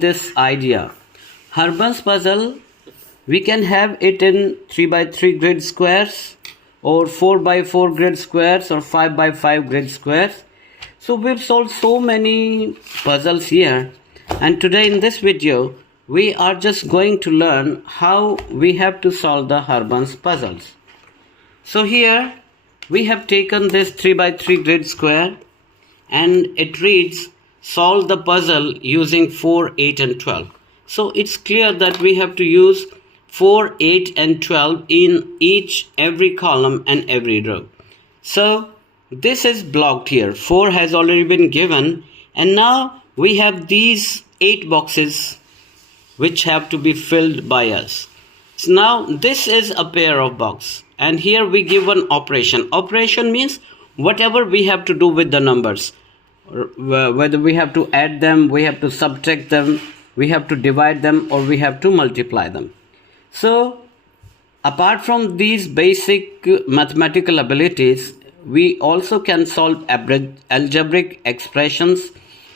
this idea. Harbans puzzle, we can have it in 3 by 3 grid squares or 4 by 4 grid squares or 5 by 5 grid squares. So we've solved so many puzzles here, and today in this video we are just going to learn how we have to solve the Harbans puzzles. So here we have taken this 3 by 3 grid square and it reads solve the puzzle using 4, 8 and 12. So it's clear that we have to use 4, 8 and 12 in every column and every row. So this is blocked here. 4 has already been given, and now we have these 8 boxes which have to be filled by us. So now this is a pair of boxes, and here we give an operation. Operation means whatever we have to do with the numbers, whether we have to add them, we have to subtract them, we have to divide them, or we have to multiply them. So apart from these basic mathematical abilities, we also can solve algebraic expressions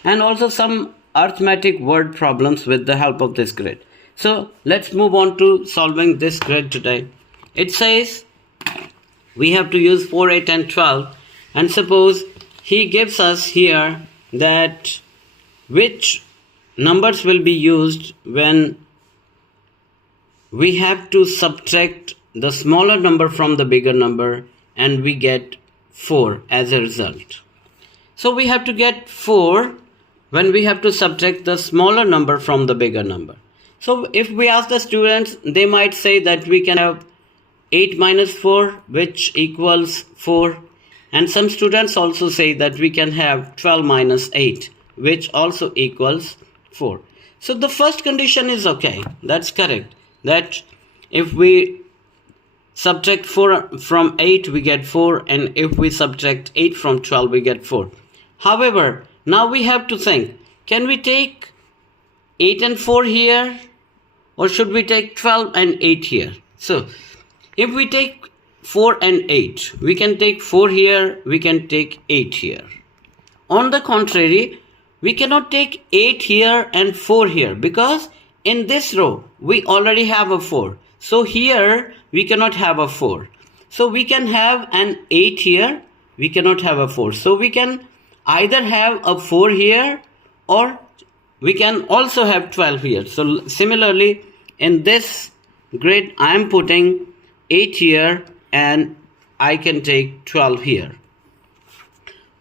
and also some arithmetic word problems with the help of this grid. So let's move on to solving this grid today. It says we have to use 4, 8 and 12, and suppose he gives us here that which numbers will be used when we have to subtract the smaller number from the bigger number and we get 4 as a result. So we have to get 4 when we have to subtract the smaller number from the bigger number. So if we ask the students, they might say that we can have 8 minus 4 which equals 4, and some students also say that we can have 12 minus 8 which also equals 4. So the first condition is okay, that's correct, that if we subtract 4 from 8 we get 4, and if we subtract 8 from 12 we get 4. However, now we have to think, can we take 8 and 4 here, or should we take 12 and 8 here? So if we take 4 and 8, we can take 4 here, we can take 8 here. On the contrary, we cannot take 8 here and 4 here, because in this row we already have a 4. So here we cannot have a 4. So we can have an 8 here, we cannot have a 4. So we can either have a 4 here, or we can also have 12 here. So similarly, in this grid I am putting 8 here and I can take 12 here.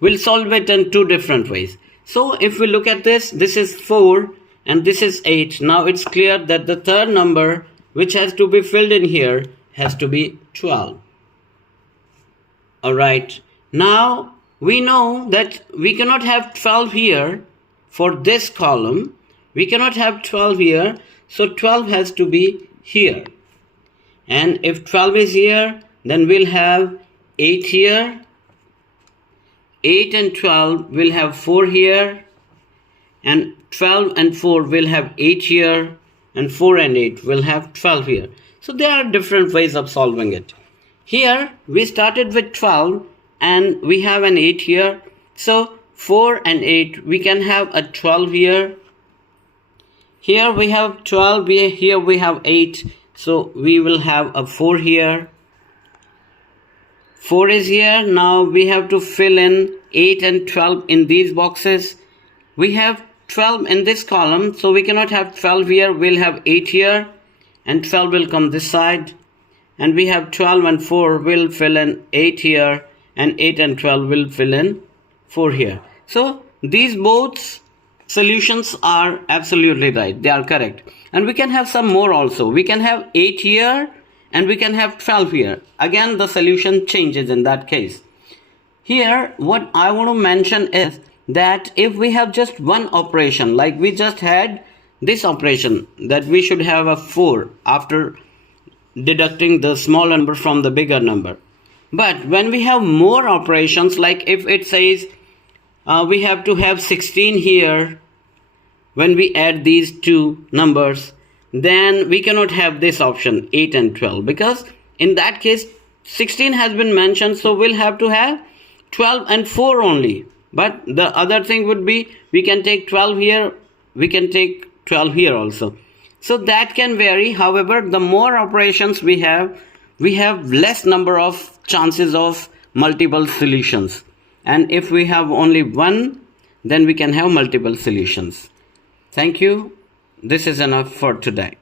We'll solve it in two different ways. So if we look at this, this is 4 and this is 8. Now it's clear that the third number which has to be filled in here has to be 12. Alright, now we know that we cannot have 12 here for this column. We cannot have 12 here, so 12 has to be here. And if 12 is here, then we'll have 8 here. 8 and 12 will have 4 here, and 12 and 4 will have 8 here, and 4 and 8 will have 12 here. So there are different ways of solving it. Here we started with 12 and we have an 8 here. So 4 and 8, we can have a 12 here. Here we have 12, here we have 8. So we will have a 4 here. 4 is here. Now we have to fill in 8 and 12 in these boxes. We have 12 in this column, so we cannot have 12 here. We'll have 8 here, and 12 will come this side. And we have 12 and 4 will fill in 8 here, and 8 and 12 will fill in 4 here. So these both solutions are absolutely right. They are correct. And we can have some more also. We can have 8 here and we can have 12 here. Again, the solution changes in that case. Here, what I want to mention is that if we have just one operation, like we just had this operation, that we should have a 4 after deducting the smaller number from the bigger number. But when we have more operations, like if it says we have to have 16 here when we add these two numbers, then we cannot have this option 8 and 12, because in that case 16 has been mentioned, so we'll have to have 12 and 4 only. But the other thing would be, we can take 12 here, we can take 12 here also. So that can vary. However, the more operations we have less number of chances of multiple solutions. And if we have only one, then we can have multiple solutions. Thank you. This is enough for today.